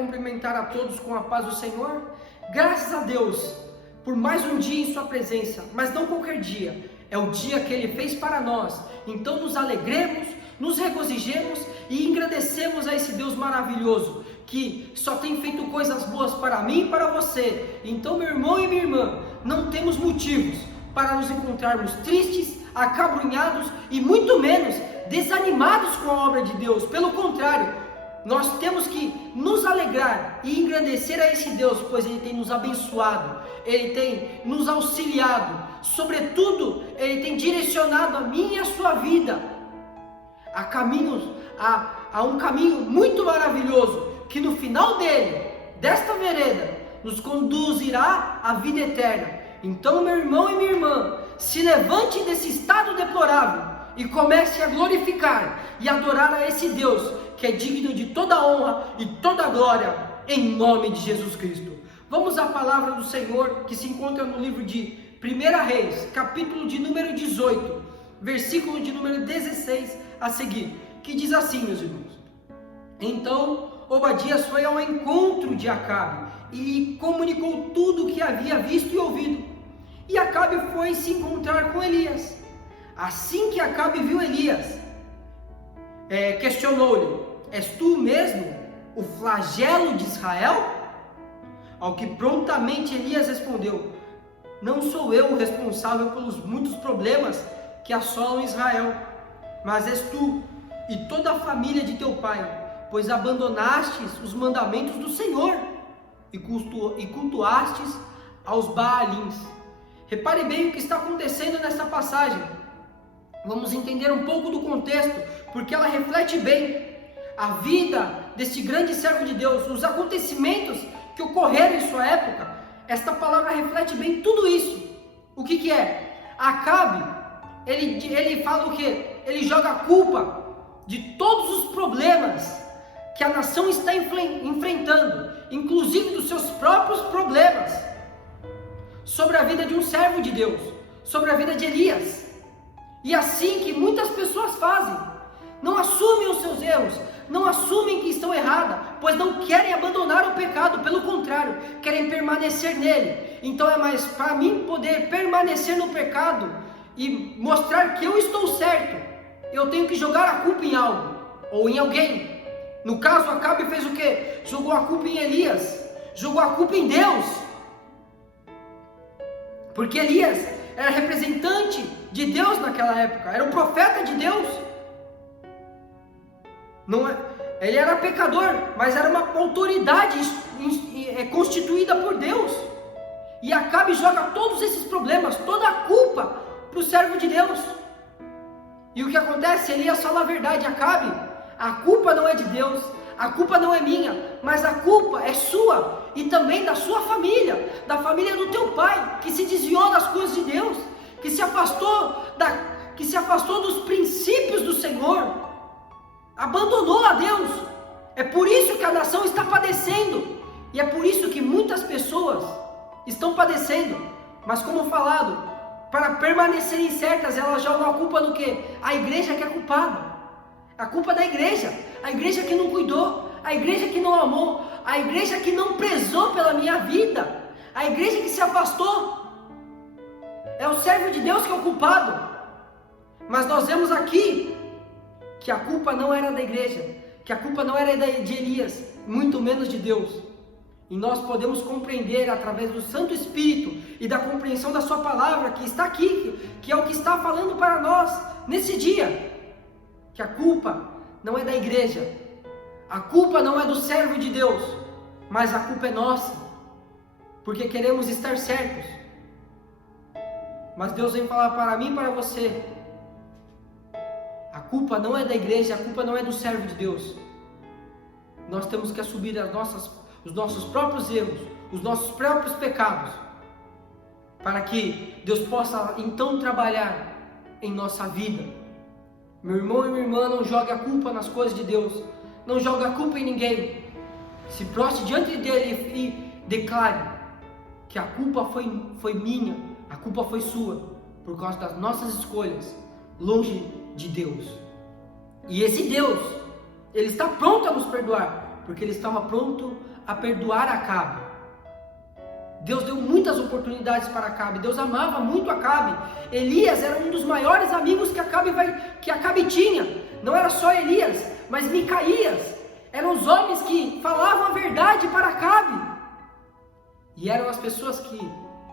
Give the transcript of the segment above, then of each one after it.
cumprimentar a todos com a paz do Senhor. Graças a Deus por mais um dia em sua presença, mas não qualquer dia, é o dia que Ele fez para nós. Então nos alegremos, nos regozijemos e engrandecemos a esse Deus maravilhoso, que só tem feito coisas boas para mim e para você. Então, meu irmão e minha irmã, não temos motivos para nos encontrarmos tristes, acabrunhados e muito menos desanimados com a obra de Deus. Pelo contrário, nós temos que nos alegrar e engrandecer a esse Deus, pois Ele tem nos abençoado, Ele tem nos auxiliado, sobretudo Ele tem direcionado a minha e a sua vida a um caminho muito maravilhoso, que no final desta vereda, nos conduzirá à vida eterna. Então, meu irmão e minha irmã, se levante desse estado deplorável e comece a glorificar e adorar a esse Deus, que é digno de toda honra e toda glória, em nome de Jesus Cristo. Vamos à palavra do Senhor, que se encontra no livro de 1 Reis, capítulo de número 18, versículo de número 16 a seguir, que diz assim, meus irmãos: Então Obadias foi ao encontro de Acabe e comunicou tudo o que havia visto e ouvido. E Acabe foi se encontrar com Elias. Assim que Acabe viu Elias, questionou-lhe: És tu mesmo o flagelo de Israel? Ao que prontamente Elias respondeu: Não sou eu o responsável pelos muitos problemas que assolam Israel, mas és tu e toda a família de teu pai, pois abandonastes os mandamentos do Senhor e cultuastes aos Baalins. Repare bem o que está acontecendo nessa passagem. Vamos entender um pouco do contexto, porque ela reflete bem a vida deste grande servo de Deus, os acontecimentos que ocorreram em sua época. Esta palavra reflete bem tudo isso. O que é? Acabe, ele fala o que? Ele joga a culpa de todos os problemas que a nação está enfrentando, inclusive dos seus próprios problemas, sobre a vida de um servo de Deus, sobre a vida de Elias. E assim que muitas pessoas fazem, não assumem os seus erros, não assumem que estão erradas, pois não querem abandonar o pecado, pelo contrário, querem permanecer nele. Então é mais para mim poder permanecer no pecado e mostrar que eu estou certo, eu tenho que jogar a culpa em algo, ou em alguém. No caso, Acabe fez o quê? Jogou a culpa em Elias, jogou a culpa em Deus, porque Elias era representante de Deus naquela época, era um profeta de Deus. Ele era pecador, mas era uma autoridade constituída por Deus. E Acabe joga todos esses problemas, toda a culpa para o servo de Deus. E o que acontece? Elias fala a verdade: Acabe, a culpa não é de Deus, a culpa não é minha, mas a culpa é sua e também da sua família, da família do teu pai, que se desviou das coisas de Deus, que se afastou dos princípios do Senhor, abandonou a Deus. É por isso que a nação está padecendo, e é por isso que muitas pessoas estão padecendo. Mas como falado, para permanecerem certas, elas jogam a culpa no quê? A igreja que é culpada, a culpa da igreja, a igreja que não cuidou, a igreja que não amou, a igreja que não prezou pela minha vida, a igreja que se afastou. É o servo de Deus que é o culpado. Mas nós vemos aqui que a culpa não era da igreja, que a culpa não era de Elias, muito menos de Deus. E nós podemos compreender através do Santo Espírito e da compreensão da sua palavra, que está aqui, que é o que está falando para nós nesse dia, que a culpa não é da igreja, a culpa não é do servo de Deus, mas a culpa é nossa, porque queremos estar certos. Mas Deus vem falar para mim e para você: a culpa não é da igreja, a culpa não é do servo de Deus. Nós temos que assumir os nossos próprios erros, os nossos próprios pecados, para que Deus possa então trabalhar em nossa vida. Meu irmão e minha irmã, não jogue a culpa nas coisas de Deus, não jogue a culpa em ninguém. Se prostre diante dele e declare que a culpa foi minha, a culpa foi sua, por causa das nossas escolhas longe de Deus. E esse Deus, Ele está pronto a nos perdoar, porque Ele estava pronto a perdoar Acabe. Deus deu muitas oportunidades para Acabe. Deus amava muito Acabe. Elias era um dos maiores amigos que Acabe tinha. Não era só Elias, mas Micaías. Eram os homens que falavam a verdade para Acabe. E eram as pessoas que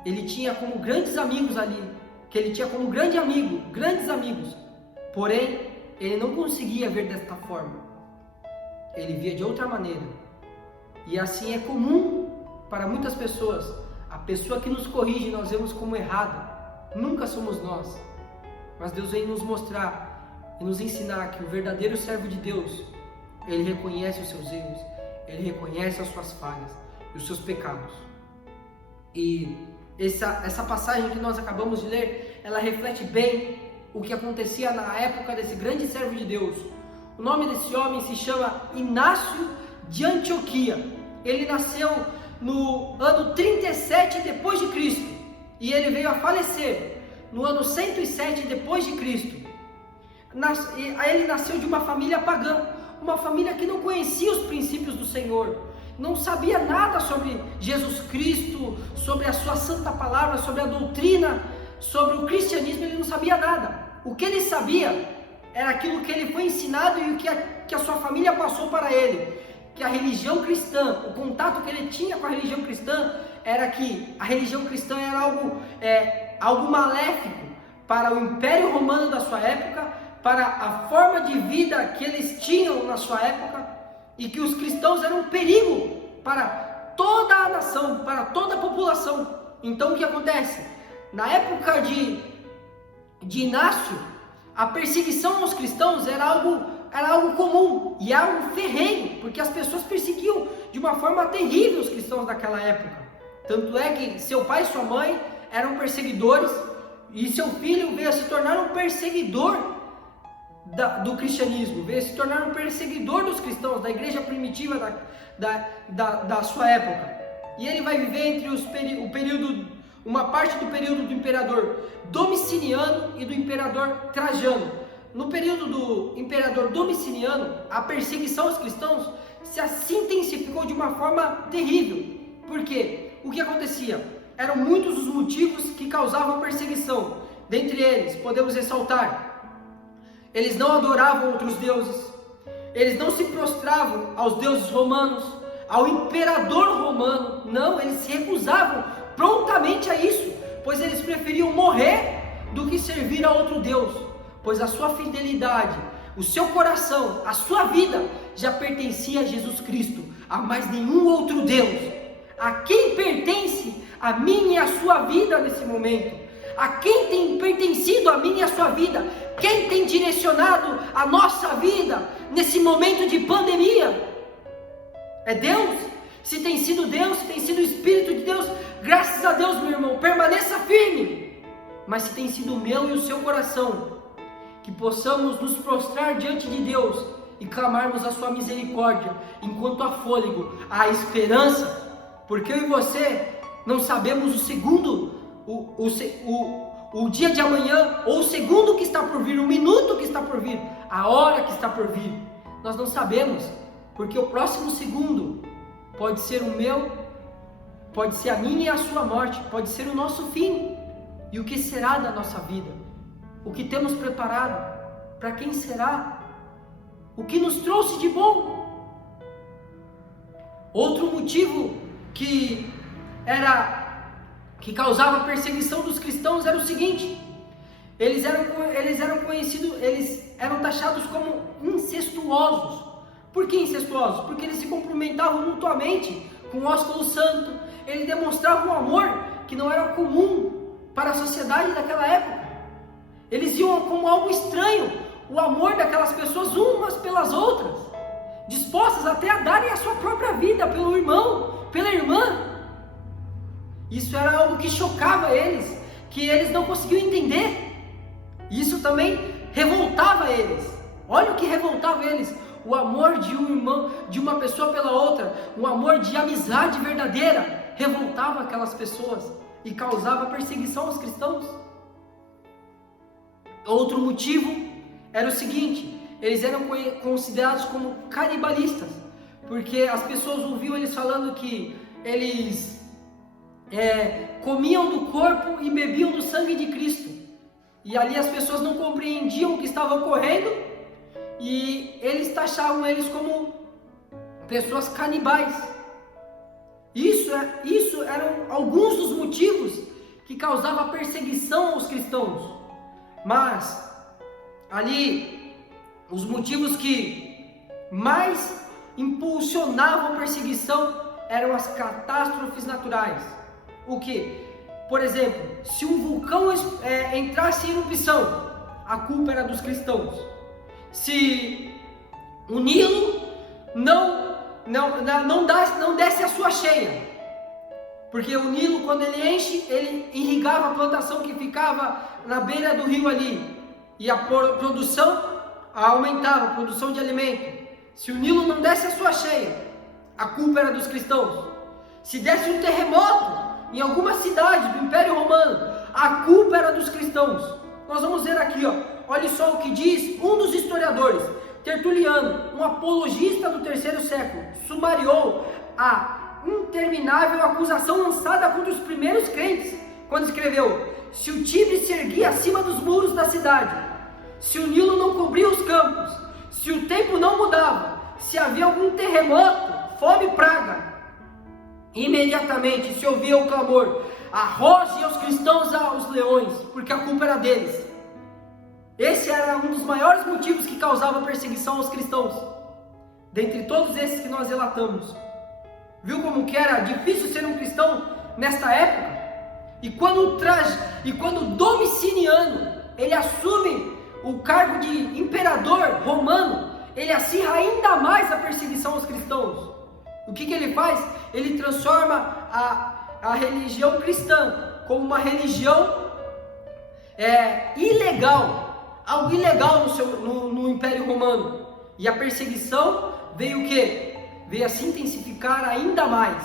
ele tinha como grandes amigos ali. Que ele tinha como grande amigo, grandes amigos. Porém, ele não conseguia ver desta forma. Ele via de outra maneira. E assim é comum para muitas pessoas. A pessoa que nos corrige nós vemos como errada. Nunca somos nós. Mas Deus vem nos mostrar e nos ensinar que o verdadeiro servo de Deus, ele reconhece os seus erros, ele reconhece as suas falhas e os seus pecados. E essa passagem que nós acabamos de ler, ela reflete bem o que acontecia na época desse grande servo de Deus. O nome desse homem se chama Inácio de Antioquia. Ele nasceu no ano 37 depois de Cristo e ele veio a falecer no ano 107 depois de Cristo. Ele nasceu de uma família pagã, uma família que não conhecia os princípios do Senhor, não sabia nada sobre Jesus Cristo, sobre a sua santa palavra, sobre a doutrina, sobre o cristianismo. Ele não sabia nada. O que ele sabia era aquilo que ele foi ensinado e o que a sua família passou para ele. Que a religião cristã, o contato que ele tinha com a religião cristã, era que a religião cristã era algo maléfico para o Império Romano da sua época, para a forma de vida que eles tinham na sua época, e que os cristãos eram um perigo para toda a nação, para toda a população. Então o que acontece? Na época de Inácio, a perseguição aos cristãos era algo comum e algo ferrenho, porque as pessoas perseguiam de uma forma terrível os cristãos daquela época. Tanto é que seu pai e sua mãe eram perseguidores e seu filho veio a se tornar um perseguidor do cristianismo, veio a se tornar um perseguidor dos cristãos, da igreja primitiva da sua época. E ele vai viver entre uma parte do período do imperador Domiciano e do imperador Trajano. No período do imperador Domiciano, a perseguição aos cristãos se intensificou de uma forma terrível. Por quê? O que acontecia? Eram muitos os motivos que causavam perseguição. Dentre eles, podemos ressaltar: eles não adoravam outros deuses, eles não se prostravam aos deuses romanos, ao imperador romano. Não, eles se recusavam prontamente a isso, pois eles preferiam morrer do que servir a outro Deus, pois a sua fidelidade, o seu coração, a sua vida já pertencia a Jesus Cristo, a mais nenhum outro Deus. A quem pertence a minha e a sua vida nesse momento? A quem tem pertencido a minha e a sua vida? Quem tem direcionado a nossa vida nesse momento de pandemia? É Deus? Se tem sido Deus, se tem sido o Espírito de Deus, graças a Deus, meu irmão, permaneça firme. Mas se tem sido o meu e o seu coração, que possamos nos prostrar diante de Deus e clamarmos a sua misericórdia, enquanto há fôlego, há esperança, porque eu e você não sabemos o segundo, o dia de amanhã, ou o segundo que está por vir, o minuto que está por vir, a hora que está por vir. Nós não sabemos, porque o próximo segundo pode ser o meu, pode ser a minha e a sua morte, pode ser o nosso fim. E o que será da nossa vida? O que temos preparado? Para quem será? O que nos trouxe de bom? Outro motivo que causava perseguição dos cristãos era o seguinte: eles eram taxados como incestuosos. Por que incestuosos? Porque eles se cumprimentavam mutuamente com o ósculo santo. Eles demonstravam um amor que não era comum para a sociedade daquela época. Eles viam como algo estranho o amor daquelas pessoas umas pelas outras, dispostas até a darem a sua própria vida pelo irmão, pela irmã. Isso era algo que chocava eles, que eles não conseguiam entender. Isso também revoltava eles. Olha o que revoltava eles: o amor de um irmão, de uma pessoa pela outra, um amor de amizade verdadeira, revoltava aquelas pessoas e causava perseguição aos cristãos. Outro motivo era o seguinte: eles eram considerados como canibalistas, porque as pessoas ouviam eles falando que eles comiam do corpo e bebiam do sangue de Cristo. E ali as pessoas não compreendiam o que estava ocorrendo e eles taxavam eles como pessoas canibais. Isso eram alguns dos motivos que causavam perseguição aos cristãos. Mas ali os motivos que mais impulsionavam a perseguição eram as catástrofes naturais. O que? Por exemplo, se um vulcão entrasse em erupção, a culpa era dos cristãos. Se o Nilo não desse a sua cheia, porque o Nilo, quando ele enche, ele irrigava a plantação que ficava na beira do rio ali, e a produção aumentava, a produção de alimento. Se o Nilo não desse a sua cheia, a culpa era dos cristãos. Se desse um terremoto em alguma cidade do Império Romano, a culpa era dos cristãos. Nós vamos ver aqui, olha só o que diz um dos historiadores, Tertuliano, um apologista do terceiro século, sumariou a interminável acusação lançada contra os primeiros crentes, quando escreveu: se o Tibre se erguia acima dos muros da cidade, se o Nilo não cobria os campos, se o tempo não mudava, se havia algum terremoto, fome e praga, imediatamente se ouvia o clamor: arroje aos cristãos aos leões, porque a culpa era deles. Esse era um dos maiores motivos que causava perseguição aos cristãos, dentre todos esses que nós relatamos. Viu como que era difícil ser um cristão nesta época? E quando Domiciano ele assume o cargo de imperador romano, ele acirra ainda mais a perseguição aos cristãos. O que ele faz? Ele transforma a religião cristã como uma religião ilegal, algo ilegal no Império Romano. E a perseguição veio o quê? Veio a se intensificar ainda mais,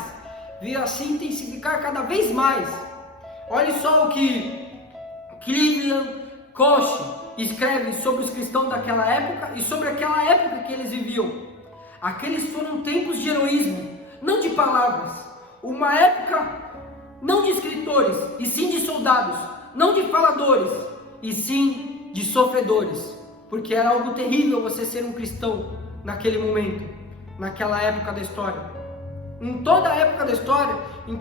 veio a se intensificar cada vez mais. Olha só o que Cleveland Coxe escreve sobre os cristãos daquela época e sobre aquela época que eles viviam. Aqueles foram tempos de heroísmo, não de palavras, uma época não de escritores, e sim de soldados, não de faladores, e sim de sofredores, porque era algo terrível você ser um cristão naquele momento, naquela época da história. Em toda a época da história, em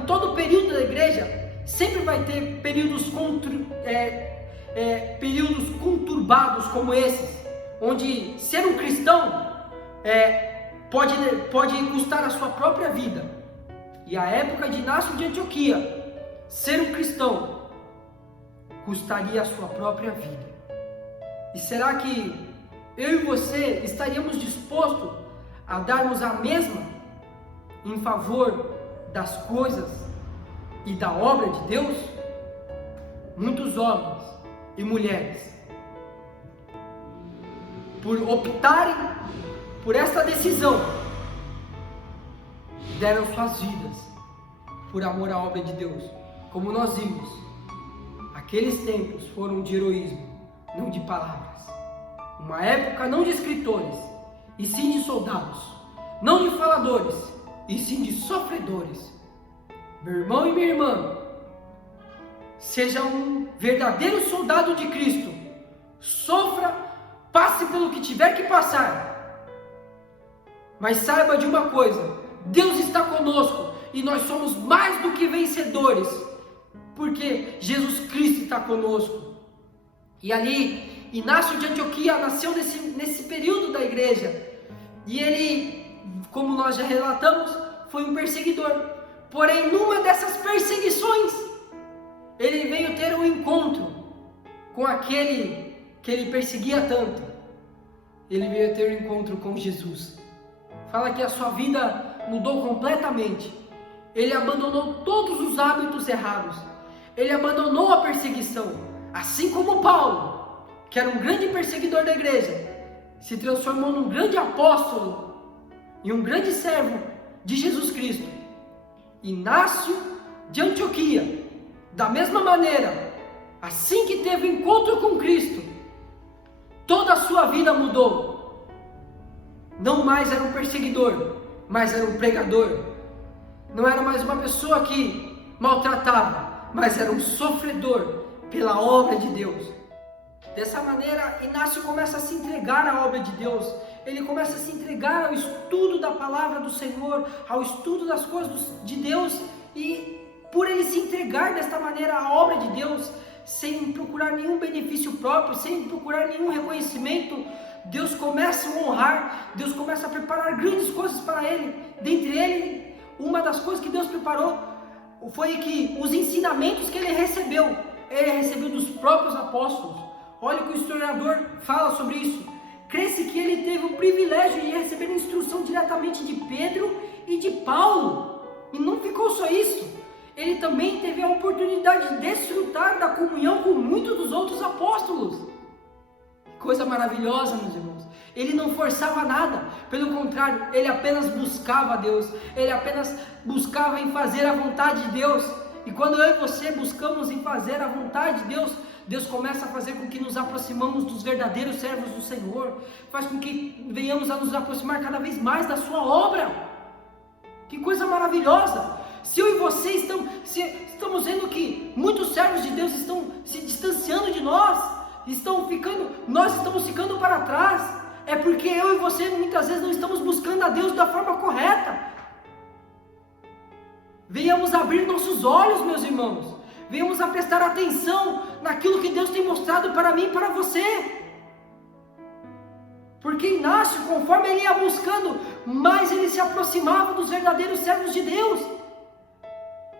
todo o período da igreja, sempre vai ter períodos conturbados como esses, onde ser um cristão pode custar a sua própria vida. E a época de Inácio de Antioquia, ser um cristão custaria a sua própria vida. E será que eu e você estaríamos dispostos a darmos a mesma em favor das coisas e da obra de Deus? Muitos homens e mulheres, por optarem por essa decisão, deram suas vidas por amor à obra de Deus. Como nós vimos, aqueles tempos foram de heroísmo, não de palavras. Uma época não de escritores, e sim de soldados, não de faladores, e sim de sofredores. Meu irmão e minha irmã, seja um verdadeiro soldado de Cristo, sofra, passe pelo que tiver que passar, mas saiba de uma coisa: Deus está conosco e nós somos mais do que vencedores, porque Jesus Cristo está conosco. E ali, Inácio de Antioquia nasceu nesse período da igreja, e ele, como nós já relatamos, foi um perseguidor. Porém, numa dessas perseguições, ele veio ter um encontro com aquele que ele perseguia tanto. Ele veio ter um encontro com Jesus. Fala que a sua vida mudou completamente. Ele abandonou todos os hábitos errados. Ele abandonou a perseguição. Assim como Paulo, que era um grande perseguidor da igreja, se transformou num grande apóstolo e um grande servo de Jesus Cristo. Inácio de Antioquia, da mesma maneira, assim que teve encontro com Cristo, toda a sua vida mudou. não mais era um perseguidor, mas era um pregador. Não era mais uma pessoa que maltratava, mas era um sofredor pela obra de Deus. Dessa maneira, Inácio começa a se entregar à obra de Deus. Ele começa a se entregar ao estudo da palavra do Senhor, ao estudo das coisas de Deus. E por ele se entregar desta maneira à obra de Deus, sem procurar nenhum benefício próprio, sem procurar nenhum reconhecimento, Deus começa a honrar, Deus começa a preparar grandes coisas para ele. Dentre ele, uma das coisas que Deus preparou foi que os ensinamentos que ele recebeu dos próprios apóstolos. Olha o que o historiador fala sobre isso. Crê-se que ele teve o privilégio de receber instrução diretamente de Pedro e de Paulo. E não ficou só isso. Ele também teve a oportunidade de desfrutar da comunhão com muitos dos outros apóstolos. Coisa maravilhosa, meus irmãos. Ele não forçava nada, pelo contrário, ele apenas buscava a Deus. Ele apenas buscava em fazer a vontade de Deus. E quando eu e você buscamos em fazer a vontade de Deus, Deus começa a fazer com que nos aproximamos dos verdadeiros servos do Senhor. Faz com que venhamos a nos aproximar cada vez mais da sua obra. Que coisa maravilhosa! Se eu e você estamos vendo que muitos servos de Deus estão se distanciando de nós, nós estamos ficando para trás, é porque eu e você muitas vezes não estamos buscando a Deus da forma correta. Venhamos abrir nossos olhos, meus irmãos. Venhamos a prestar atenção naquilo que Deus tem mostrado para mim e para você. Porque Inácio, conforme ele ia buscando, mais ele se aproximava dos verdadeiros servos de Deus.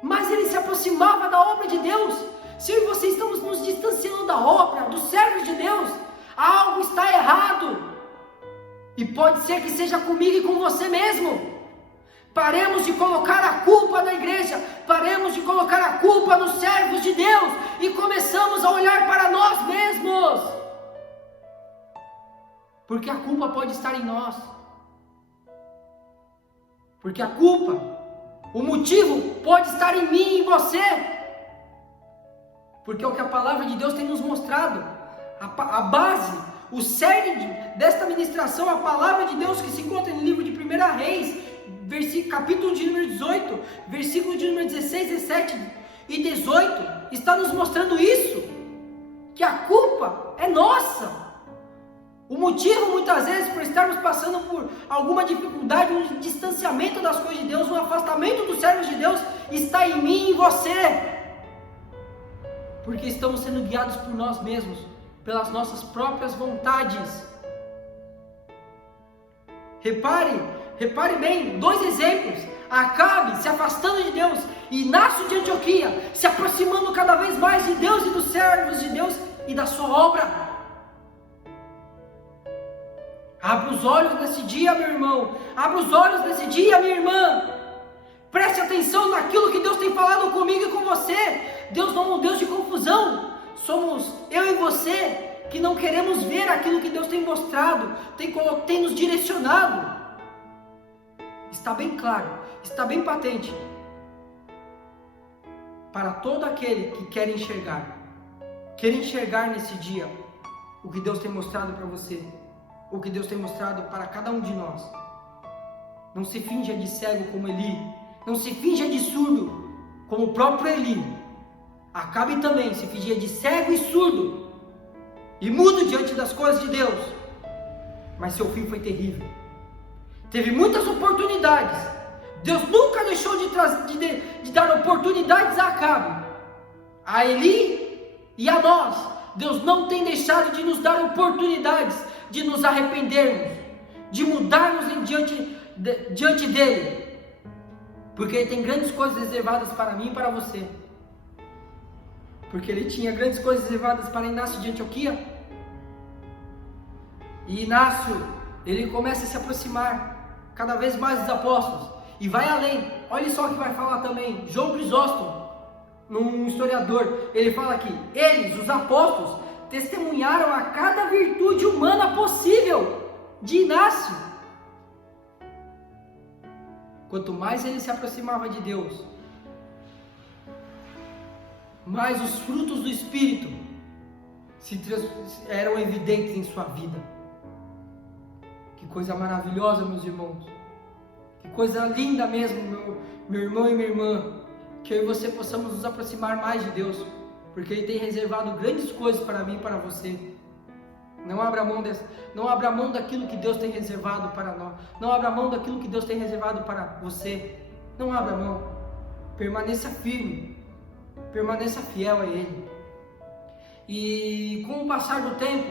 Mais ele se aproximava da obra de Deus. Se eu e você estamos nos distanciando da obra, dos servos de Deus, algo está errado. E pode ser que seja comigo e com você mesmo. Paremos de colocar a culpa na igreja, paremos de colocar a culpa nos servos de Deus e começamos a olhar para nós mesmos. Porque a culpa pode estar em nós. Porque a culpa, o motivo pode estar em mim e em você. Porque é o que a palavra de Deus tem nos mostrado. A base, o cerne desta ministração, a palavra de Deus que se encontra no livro de 1 Reis, capítulo de número 18, versículo de número 16, 17 e 18, está nos mostrando isso, que a culpa é nossa. O motivo muitas vezes por estarmos passando por alguma dificuldade, um distanciamento das coisas de Deus, um afastamento dos servos de Deus, está em mim e em você, porque estamos sendo guiados por nós mesmos, pelas nossas próprias vontades. Repare bem, 2 exemplos: Acabe se afastando de Deus, e Inácio de Antioquia se aproximando cada vez mais de Deus e dos servos de Deus e da sua obra. Abra os olhos nesse dia, meu irmão. Abra os olhos nesse dia, minha irmã. Preste atenção naquilo que Deus tem falado comigo e com você. Deus não é um Deus de confusão. Somos eu e você que não queremos ver aquilo que Deus tem mostrado, tem nos direcionado. Está bem claro, está bem patente para todo aquele que quer enxergar nesse dia o que Deus tem mostrado para você, o que Deus tem mostrado para cada um de nós. Não se finja de cego como Eli, não se finja de surdo como o próprio Eli. Acabe também se fingia de cego e surdo e mudo diante das coisas de Deus, mas seu fim foi terrível. Teve muitas oportunidades. Deus nunca deixou de dar oportunidades a Acabe, a Eli e a nós. Deus não tem deixado de nos dar oportunidades de nos arrependermos, de mudarmos diante dele, porque ele tem grandes coisas reservadas para mim e para você. Porque ele tinha grandes coisas reservadas para Inácio de Antioquia, e Inácio, ele começa a se aproximar cada vez mais dos apóstolos, e vai além. Olha só o que vai falar também João Crisóstomo, um historiador. Ele fala que eles, os apóstolos, testemunharam a cada virtude humana possível de Inácio. Quanto mais ele se aproximava de Deus, mais os frutos do Espírito eram evidentes em sua vida. Que coisa maravilhosa, meus irmãos. Que coisa linda mesmo, meu irmão e minha irmã. Que eu e você possamos nos aproximar mais de Deus. Porque Ele tem reservado grandes coisas para mim e para você. Não abra mão daquilo que Deus tem reservado para nós. Não abra mão daquilo que Deus tem reservado para você. Não abra mão. Permaneça firme. Permaneça fiel a Ele. E com o passar do tempo,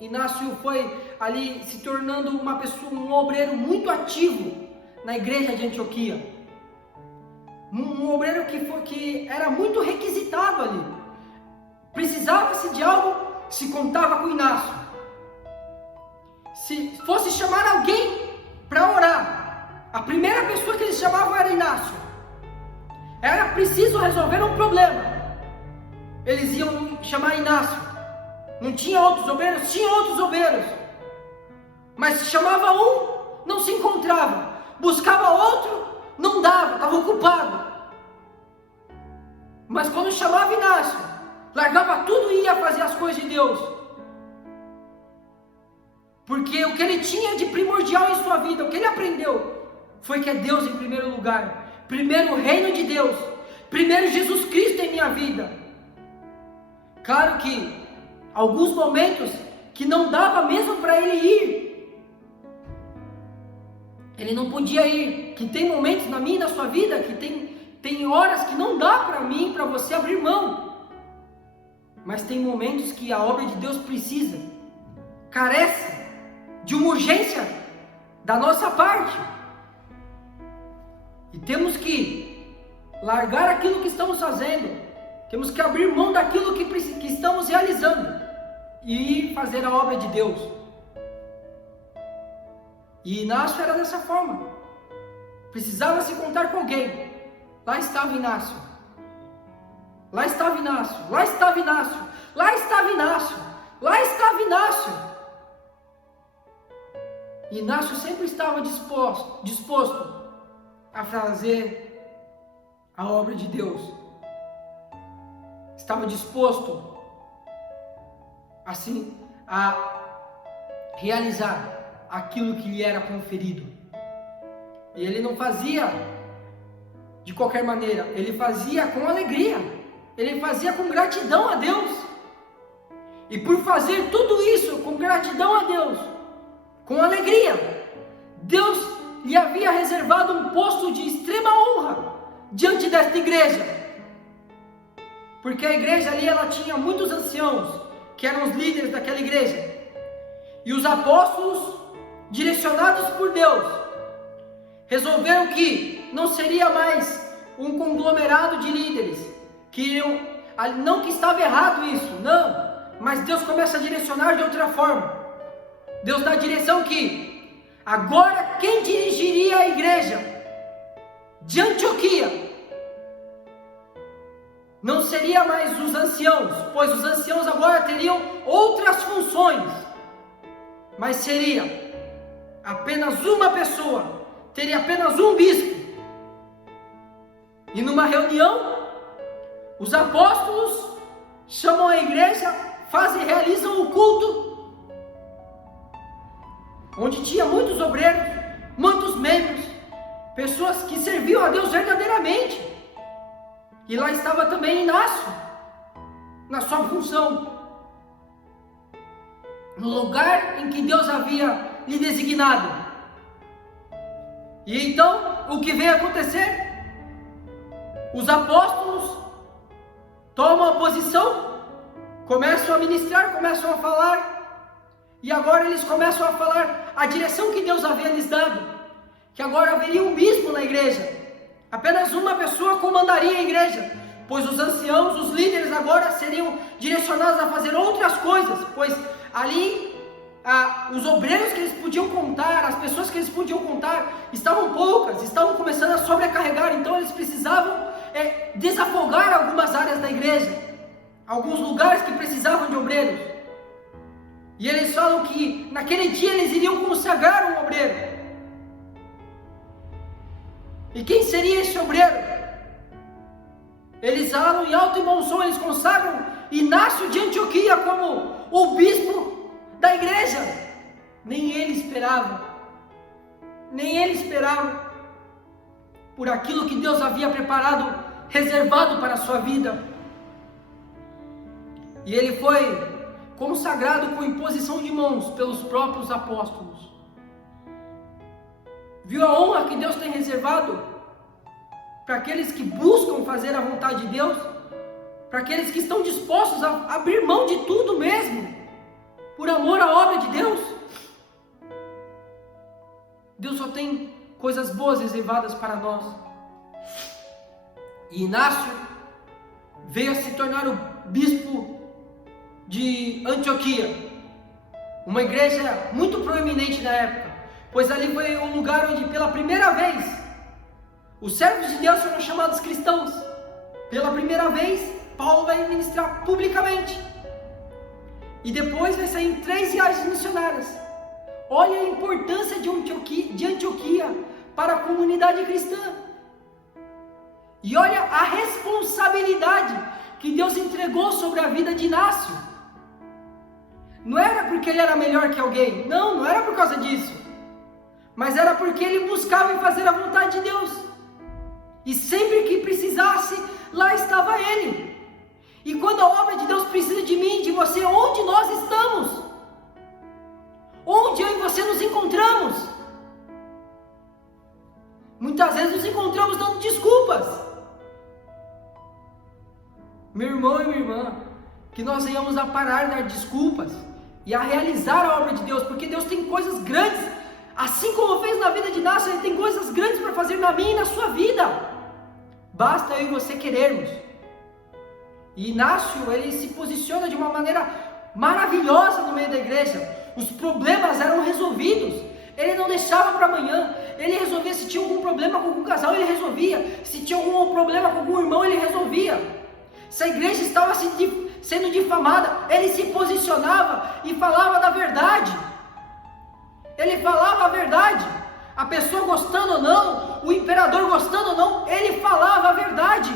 Inácio foi ali se tornando uma pessoa, um obreiro muito ativo na igreja de Antioquia. Um obreiro que era muito requisitado ali. Precisava-se de algo, se contava com Inácio. Se fosse chamar alguém para orar, a primeira pessoa que eles chamavam era Inácio. Era preciso resolver um problema, eles iam chamar Inácio. Não tinha outros obreiros? Tinha outros obreiros. Mas se chamava um, não se encontrava. Buscava outro, não dava, estava ocupado. Mas quando chamava Inácio, largava tudo e ia fazer as coisas de Deus. Porque o que ele tinha de primordial em sua vida, o que ele aprendeu, foi que é Deus em primeiro lugar. Primeiro o reino de Deus. Primeiro Jesus Cristo em minha vida. Claro que alguns momentos que não dava mesmo para ele ir. Ele não podia ir. Que tem momentos na minha e na sua vida que tem horas que não dá para mim e para você abrir mão. Mas tem momentos que a obra de Deus precisa, carece de uma urgência da nossa parte. E temos que largar aquilo que estamos fazendo. Temos que abrir mão daquilo que estamos realizando e fazer a obra de Deus. E Inácio era dessa forma. Precisava se contar com alguém. Lá estava Inácio. Lá estava Inácio. Lá estava Inácio. Lá estava Inácio. Lá estava Inácio. Inácio sempre estava disposto a fazer a obra de Deus. Estava disposto assim a realizar aquilo que lhe era conferido. E ele não fazia de qualquer maneira, ele fazia com alegria, ele fazia com gratidão a Deus. E por fazer tudo isso com gratidão a Deus, com alegria, Deus lhe havia reservado um posto de extrema honra diante desta igreja. Porque a igreja ali, ela tinha muitos anciãos, que eram os líderes daquela igreja. E os apóstolos, direcionados por Deus, resolveram que não seria mais um conglomerado de líderes, que iriam, não que estava errado isso, não, mas Deus começa a direcionar de outra forma. Deus dá a direção que, agora quem dirigiria a igreja de Antioquia não seria mais os anciãos, pois os anciãos agora teriam outras funções, mas seria apenas uma pessoa, teria apenas um bispo. E numa reunião, os apóstolos chamam a igreja, realizam o culto, onde tinha muitos obreiros, muitos membros, pessoas que serviam a Deus verdadeiramente. E lá estava também Inácio, na sua função, no lugar em que Deus havia lhe designado. E então, o que veio acontecer? Os apóstolos tomam a posição, começam a ministrar, começam a falar, e agora eles começam a falar a direção que Deus havia lhes dado, que agora haveria um bispo na igreja. Apenas uma pessoa comandaria a igreja, pois os anciãos, os líderes agora seriam direcionados a fazer outras coisas, pois ali os obreiros que eles podiam contar, as pessoas que eles podiam contar, estavam poucas, estavam começando a sobrecarregar, então eles precisavam desafogar algumas áreas da igreja, alguns lugares que precisavam de obreiros. E eles falam que naquele dia eles iriam consagrar um obreiro. E quem seria esse obreiro? Eles falam em alto e bom som, eles consagram Inácio de Antioquia como o bispo da igreja. Nem ele esperava nem ele esperava por aquilo que Deus havia preparado, reservado para a sua vida. E ele foi consagrado com imposição de mãos pelos próprios apóstolos. Viu a honra que Deus tem reservado para aqueles que buscam fazer a vontade de Deus, para aqueles que estão dispostos a abrir mão de tudo mesmo, por amor à obra de Deus? Deus só tem coisas boas reservadas para nós. E Inácio veio a se tornar o bispo de Antioquia, uma igreja muito proeminente na época, pois ali foi um lugar onde pela primeira vez os servos de Deus foram chamados cristãos. Pela primeira vez, Paulo vai ministrar publicamente. E depois vai sair em 3 viagens missionárias. Olha a importância de Antioquia para a comunidade cristã. E olha a responsabilidade que Deus entregou sobre a vida de Inácio. Não era porque ele era melhor que alguém. Não era por causa disso. Mas era porque ele buscava fazer a vontade de Deus. E sempre que precisasse, lá estava ele. E quando a obra de Deus precisa de mim, de você, onde nós estamos? Onde eu e você nos encontramos? Muitas vezes nos encontramos dando desculpas. Meu irmão e minha irmã, que nós venhamos a parar de dar desculpas e a realizar a obra de Deus, porque Deus tem coisas grandes, assim como fez na vida de Inácio, Ele tem coisas grandes para fazer na minha e na sua vida. Basta eu e você querermos. E Inácio, ele se posiciona de uma maneira maravilhosa no meio da igreja. Os problemas eram resolvidos. Ele não deixava para amanhã. Ele resolvia. Se tinha algum problema com algum casal, ele resolvia. Se tinha algum problema com algum irmão, ele resolvia. Se a igreja estava sendo difamada, ele se posicionava e falava da verdade. Ele falava a verdade. A pessoa gostando ou não, o imperador gostando ou não, ele falava a verdade.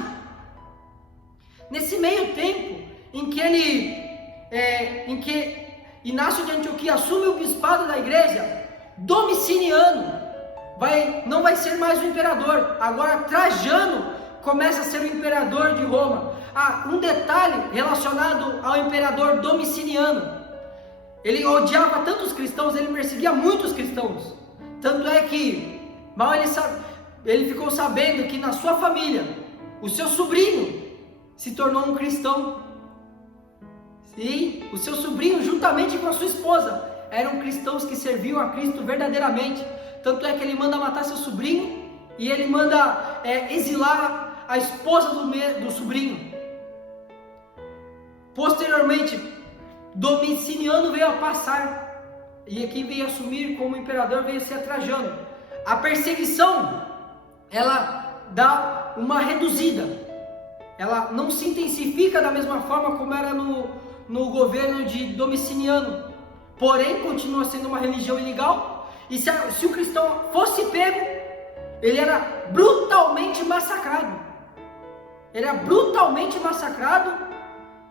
Nesse meio tempo em que Inácio de Antioquia assume o bispado da igreja, Domiciano não vai ser mais o imperador. Agora Trajano começa a ser o imperador de Roma. Um detalhe relacionado ao imperador Domiciano: ele odiava tanto os cristãos, ele perseguia muitos cristãos. Tanto é que mal ele ficou sabendo que na sua família o seu sobrinho se tornou um cristão. E o seu sobrinho, juntamente com a sua esposa, eram cristãos que serviam a Cristo verdadeiramente. Tanto é que ele manda matar seu sobrinho e ele manda exilar a esposa do sobrinho. Posteriormente, Domiciano veio a passar, e quem veio assumir como imperador veio ser Trajano. A perseguição, ela dá uma reduzida. Ela não se intensifica da mesma forma como era no governo de Domiciano. Porém, continua sendo uma religião ilegal. E se o cristão fosse pego, ele era brutalmente massacrado. Ele era brutalmente massacrado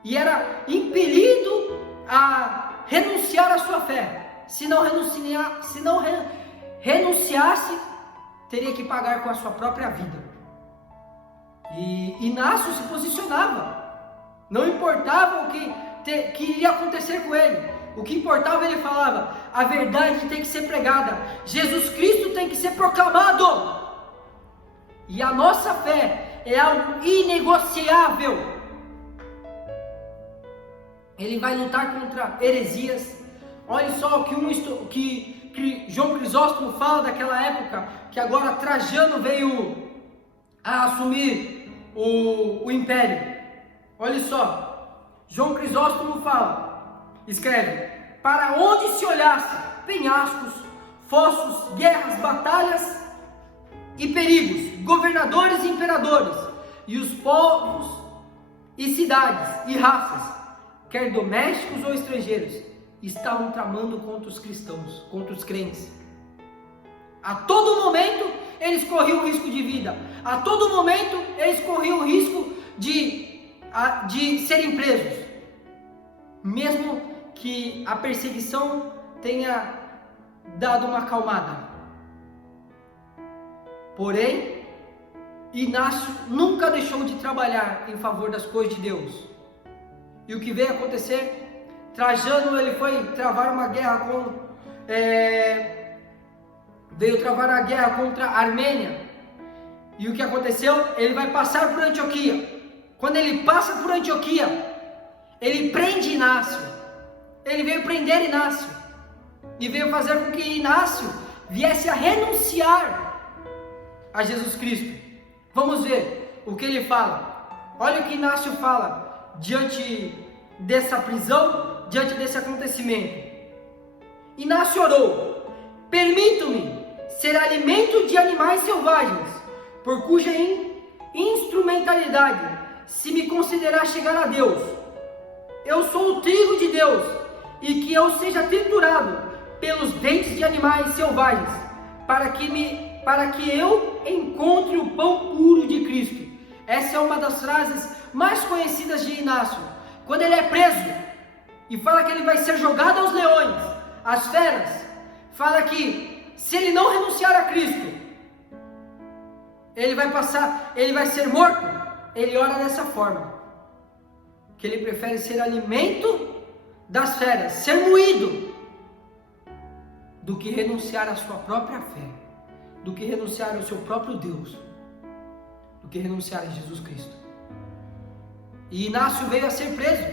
e era impelido a renunciar à sua fé. Se não renunciasse, teria que pagar com a sua própria vida. E Inácio se posicionava. Não importava o que iria acontecer com ele. O que importava, ele falava: a verdade tem que ser pregada. Jesus Cristo tem que ser proclamado. E a nossa fé é algo inegociável. Ele vai lutar contra heresias. Olha só o que João Crisóstomo fala daquela época, que agora Trajano veio a assumir o império. Olha só, João Crisóstomo escreve: para onde se olhasse, penhascos, fossos, guerras, batalhas e perigos, governadores e imperadores, e os povos e cidades e raças, quer domésticos ou estrangeiros, estavam tramando contra os cristãos, contra os crentes. A todo momento eles corriam o risco de vida. A todo momento eles corriam o risco de serem presos. Mesmo que a perseguição tenha dado uma acalmada. Porém, Inácio nunca deixou de trabalhar em favor das coisas de Deus. E o que veio acontecer? Trajano, ele foi travar uma guerra veio travar a guerra contra a Armênia. E o que aconteceu? Ele vai passar por Antioquia. Quando ele passa por Antioquia, ele prende Inácio. Ele veio prender Inácio. E veio fazer com que Inácio viesse a renunciar a Jesus Cristo. Vamos ver o que ele fala. Olha o que Inácio fala diante dessa prisão, diante desse acontecimento. Inácio orou: permito-me ser alimento de animais selvagens, por cuja instrumentalidade se me considerar chegar a Deus. Eu sou o trigo de Deus, e que eu seja triturado pelos dentes de animais selvagens, para que eu encontre o pão puro de Cristo. Essa é uma das frases mais conhecidas de Inácio. Quando ele é preso e fala que ele vai ser jogado aos leões, às feras, fala que se ele não renunciar a Cristo, ele vai ser morto. Ele ora dessa forma, que ele prefere ser alimento das feras, ser moído, do que renunciar à sua própria fé, do que renunciar ao seu próprio Deus, do que renunciar a Jesus Cristo. E Inácio veio a ser preso.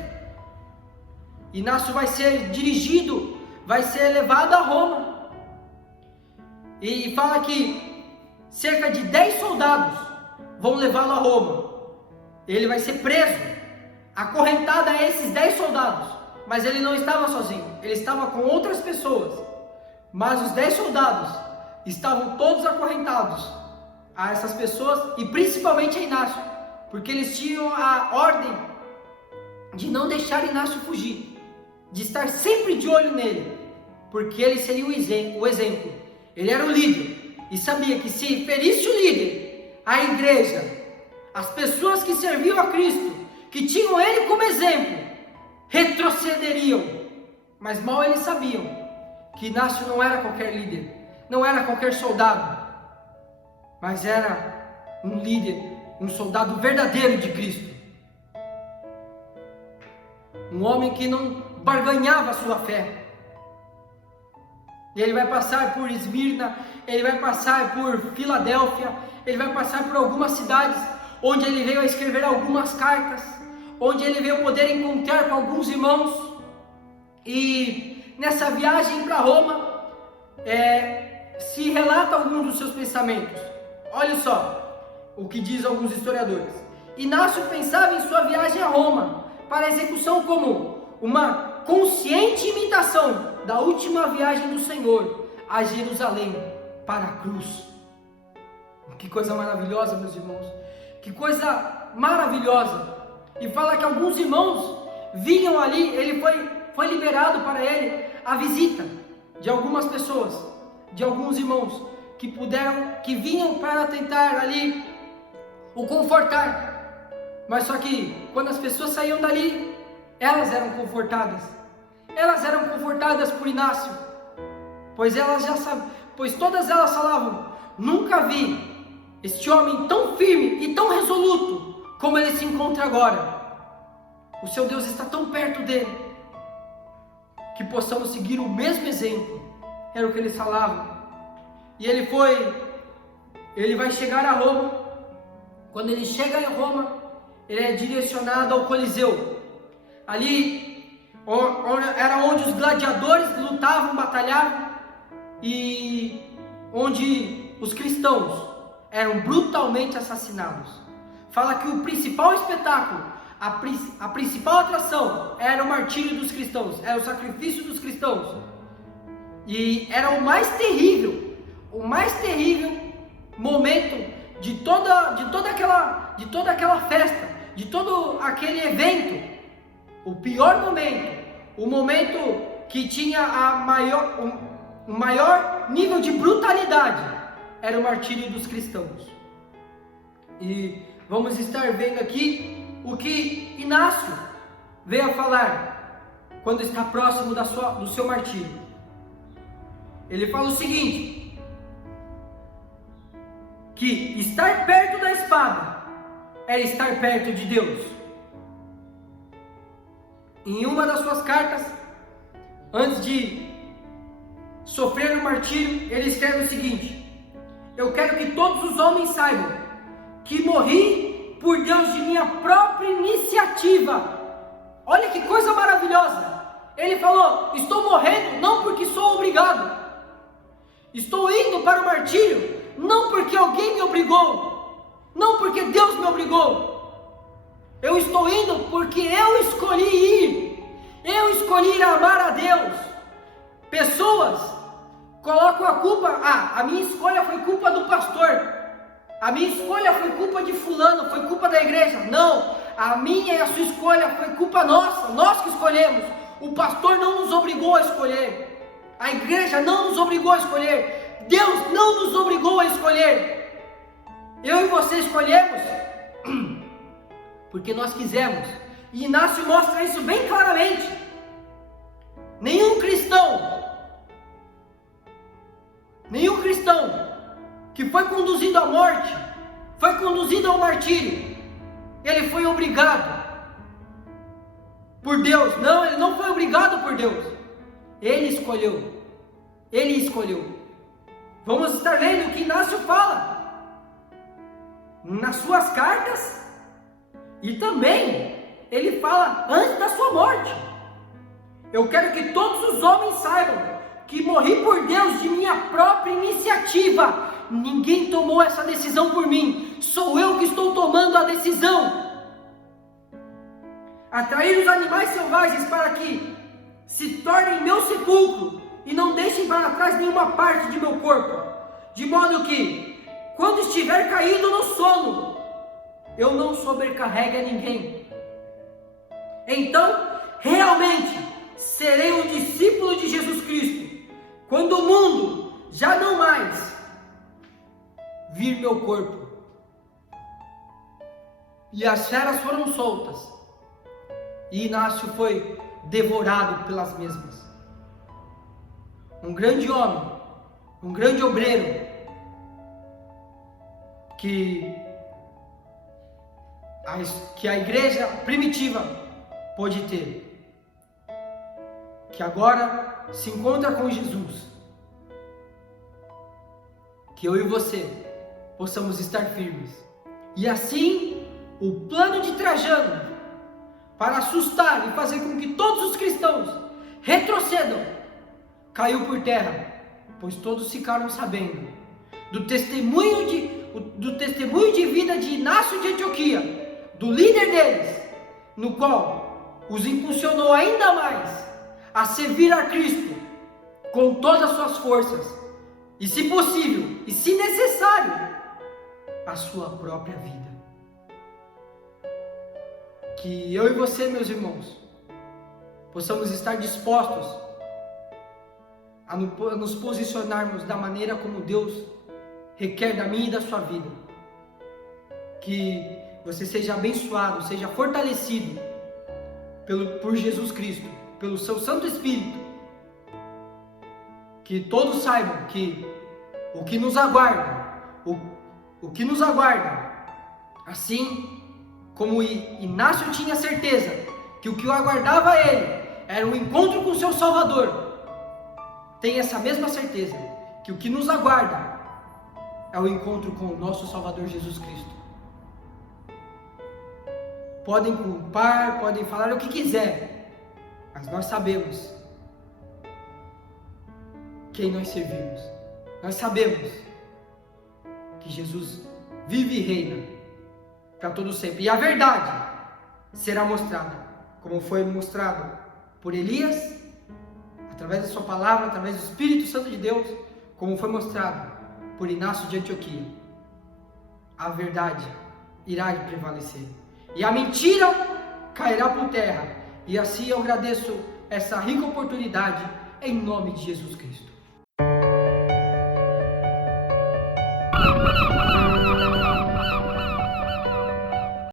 Inácio vai ser dirigido, vai ser levado a Roma. E fala que cerca de 10 soldados vão levá-lo a Roma. Ele vai ser preso, acorrentado a esses 10 soldados. Mas ele não estava sozinho, ele estava com outras pessoas. Mas os 10 soldados estavam todos acorrentados a essas pessoas, e principalmente a Inácio, porque eles tinham a ordem de não deixar Inácio fugir, de estar sempre de olho nele, porque ele seria o exemplo. Ele era o líder, e sabia que se ferisse o líder, a igreja, as pessoas que serviam a Cristo, que tinham ele como exemplo, retrocederiam. Mas mal eles sabiam que Inácio não era qualquer líder, não era qualquer soldado, mas era um líder, um soldado verdadeiro de Cristo, um homem que não barganhava a sua fé. Ele vai passar por Esmirna, ele vai passar por Filadélfia, ele vai passar por algumas cidades onde ele veio a escrever algumas cartas, onde ele veio poder encontrar com alguns irmãos. E nessa viagem para Roma, se relata alguns dos seus pensamentos. Olha só o que diz alguns historiadores. Inácio pensava em sua viagem a Roma para a execução como uma consciente imitação da última viagem do Senhor a Jerusalém para a cruz. Que coisa maravilhosa, meus irmãos, que coisa maravilhosa. E fala que alguns irmãos vinham ali, ele foi liberado para ele a visita de algumas pessoas, de alguns irmãos que vinham para tentar ali o confortar. Mas só que quando as pessoas saíam dali, elas eram confortadas. Elas eram confortadas por Inácio, pois todas elas falavam: nunca vi este homem tão firme e tão resoluto como ele se encontra agora. O seu Deus está tão perto dele, que possamos seguir o mesmo exemplo. Era o que eles falavam. E ele vai chegar a Roma. Quando ele chega em Roma, ele é direcionado ao Coliseu. Ali era onde os gladiadores lutavam, batalhavam, e onde os cristãos eram brutalmente assassinados. Fala que o principal espetáculo, a principal atração era o martírio dos cristãos, era o sacrifício dos cristãos. E era o mais terrível momento de toda aquela festa, de todo aquele evento. O pior momento, o momento que tinha o maior nível de brutalidade, era o martírio dos cristãos. E vamos estar vendo aqui o que Inácio veio a falar quando está próximo do seu martírio. Ele fala o seguinte: que estar perto da espada era estar perto de Deus. Em uma das suas cartas, antes de sofrer o martírio, ele escreve o seguinte: eu quero que todos os homens saibam que morri por Deus de minha própria iniciativa. Olha que coisa maravilhosa! Ele falou: estou morrendo não porque sou obrigado, estou indo para o martírio não porque alguém me obrigou, não porque Deus me obrigou, eu estou indo porque eu escolhi ir, eu escolhi ir amar a Deus. Pessoas colocam a culpa: a minha escolha foi culpa do pastor, a minha escolha foi culpa de fulano, foi culpa da igreja. Não, a minha e a sua escolha foi culpa nossa, nós que escolhemos. O pastor não nos obrigou a escolher, a igreja não nos obrigou a escolher, Deus não nos obrigou a escolher. Eu e você escolhemos porque nós quisemos. E Inácio mostra isso bem claramente. Nenhum cristão que foi conduzido à morte, foi conduzido ao martírio, ele foi obrigado por Deus. Não, ele não foi obrigado por Deus, ele escolheu. Vamos estar lendo o que Inácio fala nas suas cartas, e também ele fala antes da sua morte: eu quero que todos os homens saibam que morri por Deus de minha própria iniciativa. Ninguém tomou essa decisão por mim, sou eu que estou tomando a decisão. Atrair os animais selvagens para que se tornem meu sepulcro e não deixem para trás nenhuma parte de meu corpo, de modo que, quando estiver caído no sono, eu não sobrecarregue a ninguém. Então, realmente, serei um discípulo de Jesus Cristo, quando o mundo já não mais vir meu corpo. E as feras foram soltas, e Inácio foi devorado pelas mesmas. Um grande homem, um grande obreiro, que a igreja primitiva pôde ter, que agora se encontra com Jesus. Que eu e você possamos estar firmes. E assim, o plano de Trajano para assustar e fazer com que todos os cristãos retrocedam caiu por terra, pois todos ficaram sabendo do testemunho de vida de Inácio de Antioquia, do líder deles, no qual os impulsionou ainda mais a servir a Cristo com todas as suas forças, e se possível, e se necessário, a sua própria vida. Que eu e você, meus irmãos, possamos estar dispostos a nos posicionarmos da maneira como Deus requer da minha e da sua vida. Que você seja abençoado, seja fortalecido por Jesus Cristo, pelo seu Santo Espírito. Que todos saibam que o que nos aguarda, assim como Inácio tinha certeza que o que o aguardava ele era um encontro com o seu Salvador, tenha essa mesma certeza que o que nos aguarda é o encontro com o nosso Salvador Jesus Cristo. Podem culpar, podem falar o que quiser, mas nós sabemos quem nós servimos. Nós sabemos que Jesus vive e reina para todo sempre. E a verdade será mostrada, como foi mostrado por Elias, através da sua palavra, através do Espírito Santo de Deus, como foi mostrado por Inácio de Antioquia. A verdade irá prevalecer e a mentira cairá por terra. E assim eu agradeço essa rica oportunidade em nome de Jesus Cristo.